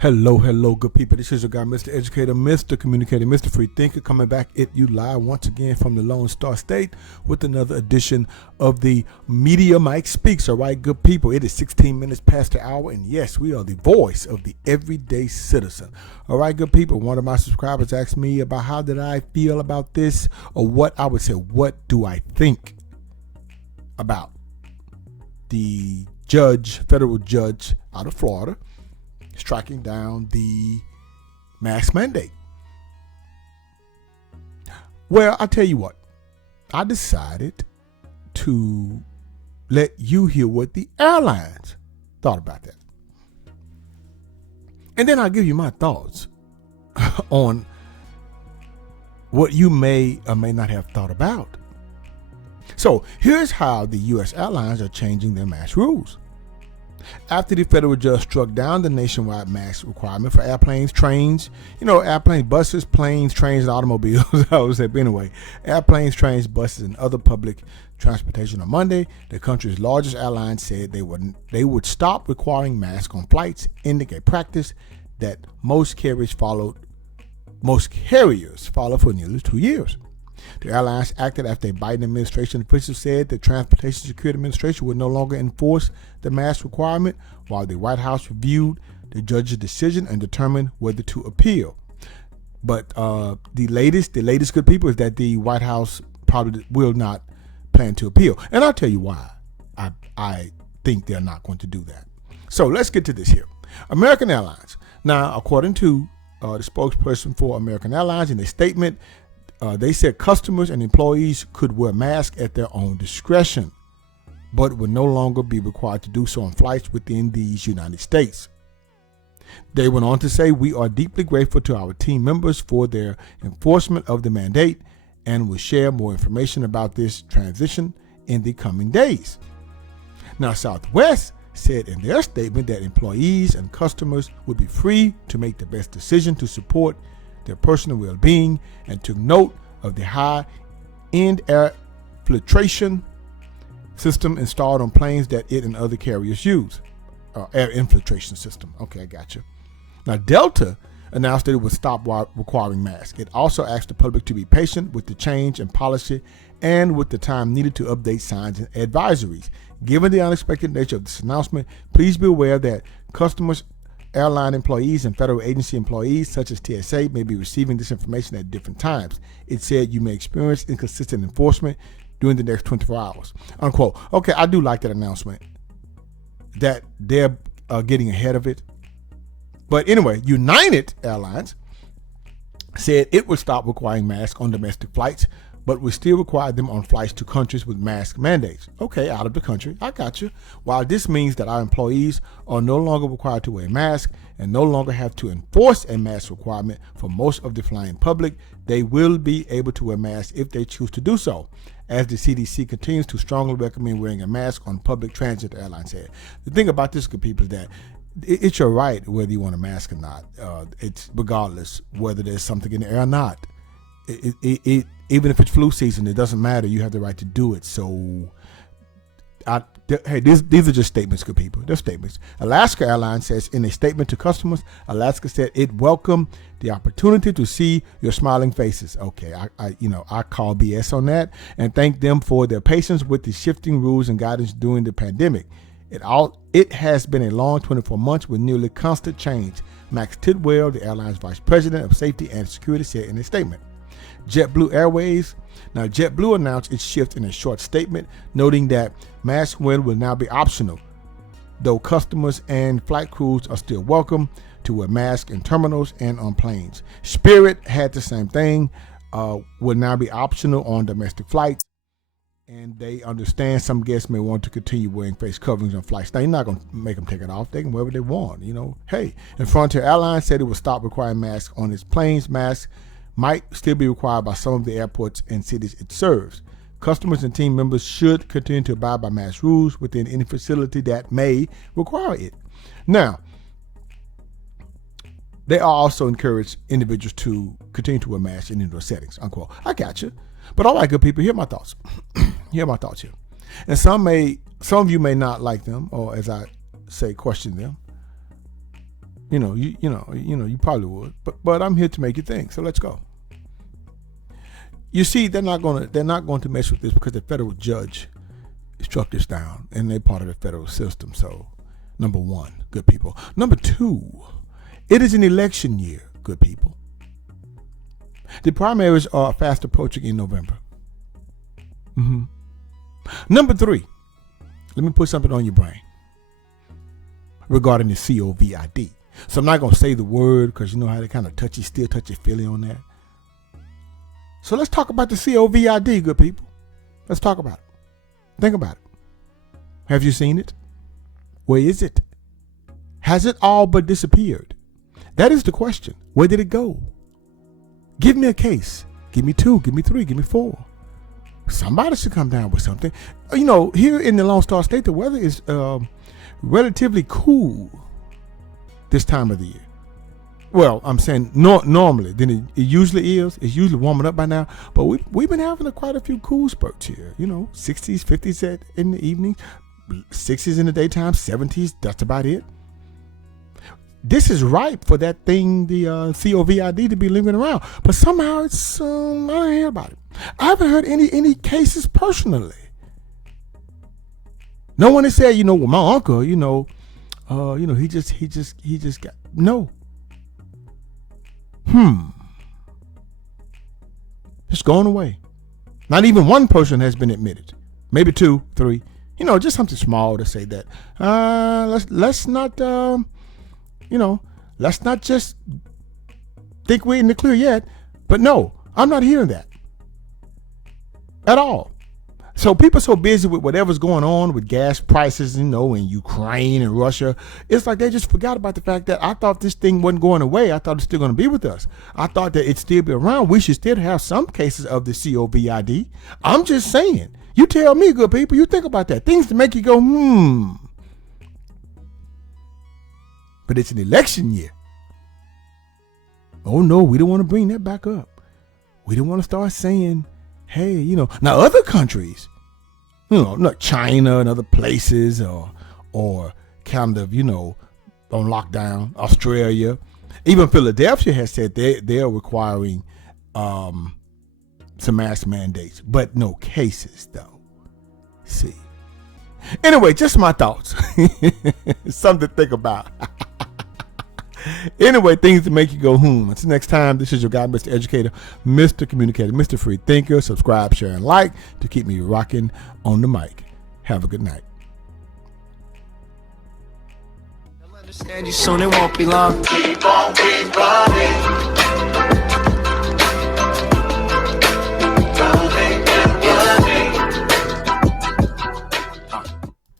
Hello, good people. This is your guy, Mr. Educator, Mr. Communicator, Mr. Free Thinker, coming back at you live once again from the Lone Star State with another edition of the Media Mike Speaks. All right, good people. It is 16 minutes past the hour, and yes, we are the voice of the everyday citizen. All right, good people. One of my subscribers asked me about how did I feel about this, or what I would say, what do I think about the federal judge out of Florida striking down the mask mandate. Well, I tell you what, I decided to let you hear what the airlines thought about that. And then I'll give you my thoughts on what you may or may not have thought about. So here's how the U.S. airlines are changing their mask rules. After the federal judge struck down the nationwide mask requirement for airplanes, trains, airplanes, buses, planes, trains, and automobiles, I would say, but anyway, airplanes, trains, buses, and other public transportation on Monday, the country's largest airline said they would stop requiring masks on flights, ending a practice that most carriers followed for nearly 2 years. The airlines acted after a Biden administration official said the Transportation Security Administration would no longer enforce the mask requirement, while the White House reviewed the judge's decision and determined whether to appeal. But the latest, good people, is that the White House probably will not plan to appeal. And I'll tell you why I think they're not going to do that. So let's get to this here. American Airlines. Now, according to the spokesperson for American Airlines in a statement, they said customers and employees could wear masks at their own discretion, but would no longer be required to do so on flights within these United States. They went on to say, "We are deeply grateful to our team members for their enforcement of the mandate and will share more information about this transition in the coming days." Now, Southwest said in their statement that employees and customers would be free to make the best decision to support their personal well-being, and took note of the high-end air filtration system installed on planes that it and other carriers use. Air infiltration system. Okay, I got you. Now, Delta announced that it would stop requiring masks. It also asked the public to be patient with the change in policy and with the time needed to update signs and advisories. Given the unexpected nature of this announcement, please be aware that customers, airline employees, and federal agency employees such as TSA may be receiving this information at different times. It said you may experience inconsistent enforcement during the next 24 hours, unquote. Okay, I do like that announcement, that they're getting ahead of it. But anyway, United Airlines said it would stop requiring masks on domestic flights, but would still require them on flights to countries with mask mandates. Okay, out of the country, I got you. While this means that our employees are no longer required to wear a mask and no longer have to enforce a mask requirement for most of the flying public, they will be able to wear masks if they choose to do so, as the CDC continues to strongly recommend wearing a mask on public transit, the airline said. The thing about this, good people, is that it's your right whether you want a mask or not. It's regardless whether there's something in the air or not. Even if it's flu season, it doesn't matter. You have the right to do it. So, these are just statements, good people. They're statements. Alaska Airlines says in a statement to customers, Alaska said it welcomed the opportunity to see your smiling faces. Okay, I call BS on that and thank them for their patience with the shifting rules and guidance during the pandemic. It has been a long 24 months with nearly constant change, Max Tidwell, the airline's vice president of safety and security, said in a statement. JetBlue Airways. Now, JetBlue announced its shift in a short statement, noting that mask wearing will now be optional, though customers and flight crews are still welcome to wear masks in terminals and on planes. Spirit had the same thing, will now be optional on domestic flights, and they understand some guests may want to continue wearing face coverings on flights. Now, you're not going to make them take it off. They can wear whatever they want, Hey, and Frontier Airlines said it would stop requiring masks on its planes. Masks might still be required by some of the airports and cities it serves. Customers and team members should continue to abide by mask rules within any facility that may require it. Now, they also encourage individuals to continue to wear masks in indoor settings, unquote. I got you. But all right, good people, here are my thoughts. Here. And some of you may not like them, or as I say, question them. You probably would. But I'm here to make you think. So let's go. You see, they're not going to mess with this because the federal judge struck this down, and they're part of the federal system. So, number one, good people. Number two, it is an election year, good people. The primaries are fast approaching in November. Number three, let me put something on your brain regarding the COVID. So I'm not going to say the word because you know how they kind of still touchy-feely on that. So let's talk about the COVID, good people. Let's talk about it. Think about it. Have you seen it? Where is it? Has it all but disappeared? That is the question. Where did it go? Give me a case. Give me 2, give me 3, give me 4. Somebody should come down with something. Here in the Lone Star State, the weather is relatively cool this time of the year. Well, I'm saying normally, then it usually is. It's usually warming up by now. But we've been having quite a few cool spurts here. 60s, 50s in the evening, 60s in the daytime, 70s. That's about it. This is ripe for that thing, the COVID, to be lingering around. But somehow it's I don't hear about it. I haven't heard any cases personally. No one has said, well, my uncle, he just got no. It's going away. Not even one person has been admitted. Maybe 2, 3. Just something small to say that. Let's not just think we're in the clear yet. But no, I'm not hearing that at all. So people are so busy with whatever's going on with gas prices, in Ukraine and Russia. It's like they just forgot about the fact that I thought this thing wasn't going away. I thought it's still going to be with us. I thought that it'd still be around. We should still have some cases of the COVID. I'm just saying. You tell me, good people. You think about that. Things to make you go, But it's an election year. Oh, no, we don't want to bring that back up. We don't want to start saying, hey, now other countries, like China and other places or kind of, on lockdown, Australia, even Philadelphia has said they're requiring some mask mandates, but no cases though. See. Anyway, just my thoughts. Something to think about. Anyway, things to make you go, Until next time, this is your guy, Mr. Educator, Mr. Communicator, Mr. Free Thinker. Subscribe, share, and like to keep me rocking on the mic. Have a good night. I'll understand you soon, it won't be long. Keep on, keep running.